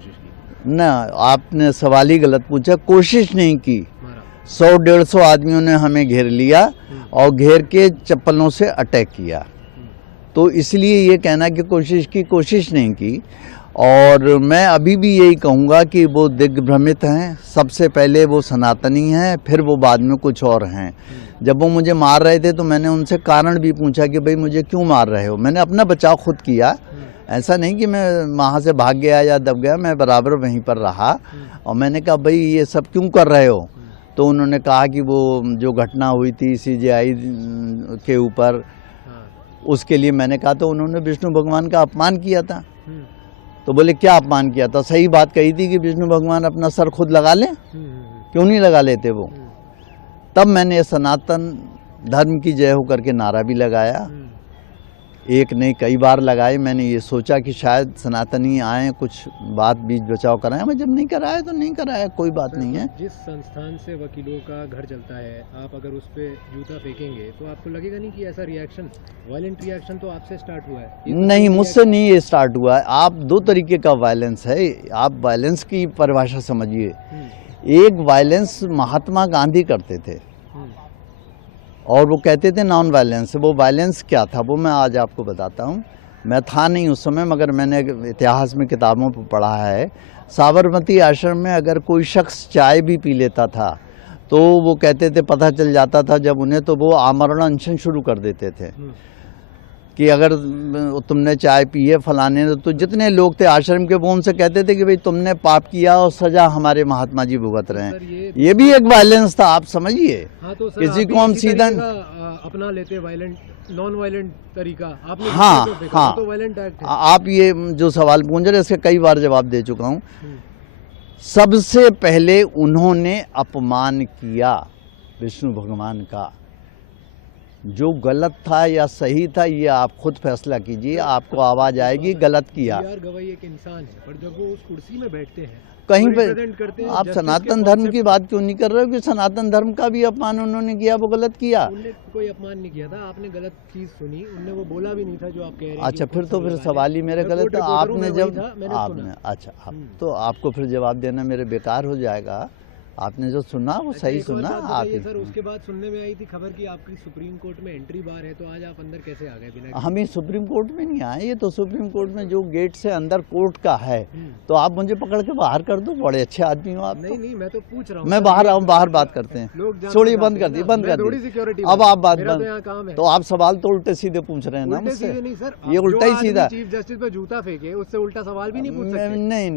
कोशिश की? ना, आपने सवाल ही गलत पूछा। कोशिश नहीं की। 100-150 आदमियों ने हमें घेर लिया और घेर के चप्पलों से अटैक किया। तो इसलिए ये कहना कि कोशिश नहीं की। और मैं अभी भी यही कहूँगा कि वो दिग्भ्रमित हैं। सबसे पहले वो सनातनी हैं, फिर वो बाद में कुछ और हैं। जब वो मुझे मार रहे थे तो मैंने उनसे कारण भी पूछा कि भाई मुझे क्यों मार रहे हो। मैंने अपना बचाव खुद किया, ऐसा नहीं कि मैं वहाँ से भाग गया या दब गया, मैं बराबर वहीं पर रहा। और मैंने कहा भाई ये सब क्यों कर रहे हो। तो उन्होंने कहा कि वो जो घटना हुई थी CJI के ऊपर, उसके लिए मैंने कहा। तो उन्होंने विष्णु भगवान का अपमान किया था। तो बोले क्या अपमान किया था। सही बात कही थी कि विष्णु भगवान अपना सर खुद लगा लें, क्यों नहीं लगा लेते वो। तब मैंने सनातन धर्म की जय हो करके नारा भी लगाया। एक नहीं कई बार लगाए। मैंने ये सोचा कि शायद सनातनी आए, कुछ बात बीच बचाव कराएं। मैं जब नहीं कराया तो नहीं कराया, कोई बात नहीं है। जिस संस्थान से वकीलों का घर चलता है, आप अगर उस पे जूता फेंकेंगे तो आपको लगेगा नहीं कि ऐसा रिएक्शन, वायलेंट रिएक्शन तो आपसे स्टार्ट हुआ है? नहीं, मुझसे नहीं ये स्टार्ट हुआ है। आप दो तरीके का वायलेंस है, आप वायलेंस की परिभाषा समझिए। एक वायलेंस महात्मा गांधी करते थे और वो कहते थे नॉन वायलेंस। वो वायलेंस क्या था वो मैं आज आपको बताता हूँ। मैं था नहीं उस समय, मगर मैंने इतिहास में किताबों पर पढ़ा है। साबरमती आश्रम में अगर कोई शख्स चाय भी पी लेता था तो वो कहते थे, पता चल जाता था जब उन्हें, तो वो आमरण अनशन शुरू कर देते थे कि अगर तुमने चाय पी है फलाने ने, तो जितने लोग थे आश्रम के वो उनसे कहते थे कि भाई तुमने पाप किया और सजा हमारे महात्मा जी भुगत रहे हैं। ये भी एक वायलेंस था, आप समझिए। हाँ, तो किसी को हम सीधा अपना लेते वायलेंट, नॉन वायलेंट तरीका आपने। हाँ, तो वायलेंट एक्ट है। आप ये जो सवाल पूछ रहे इसके कई बार जवाब दे चुका हूँ। सबसे पहले उन्होंने अपमान किया विष्णु भगवान का। जो गलत था या सही था ये आप खुद फैसला कीजिए, आपको आवाज आएगी गलत किया। गवाही एक इंसान है, पर जब वो उस कुर्सी में बैठते हैं कहीं पे आप सनातन धर्म की बात क्यों नहीं कर रहे हो कि सनातन धर्म का भी अपमान उन्होंने किया, वो गलत किया। उन्होंने कोई अपमान नहीं किया था, आपने गलत चीज सुनी, उन्होंने वो बोला भी नहीं था जो आप कह रहे हैं। अच्छा, फिर तो फिर सवाल ही मेरे गलत था। आपने जब आपने अच्छा, तो आपको फिर जवाब देना मेरे बेकार हो जाएगा। आपने जो सुना वो सही सुना। आप सर, उसके बाद सुनने में आई थी खबर कि आपकी सुप्रीम कोर्ट में एंट्री बार है, तो आज आप अंदर कैसे आ गए बिना? हम ही सुप्रीम कोर्ट में नहीं आए, ये तो सुप्रीम कोर्ट में जो गेट से अंदर कोर्ट का है, तो आप मुझे पकड़ के बाहर कर दो। बड़े अच्छे आदमी हो आप। नहीं, मैं तो पूछ रहा हूँ। मैं बाहर आऊँ, बाहर बात करते हैं। छोड़िए, बंद कर दी, बंद कर दी। अब आप बात बंद। तो आप सवाल तो उल्टे सीधे पूछ रहे हैं ना मुझसे। नहीं सर, ये उल्टा ही सीधा। चीफ जस्टिस पे जूता फेंके, उससे उल्टा सवाल भी नहीं पूछ सकते। नहीं,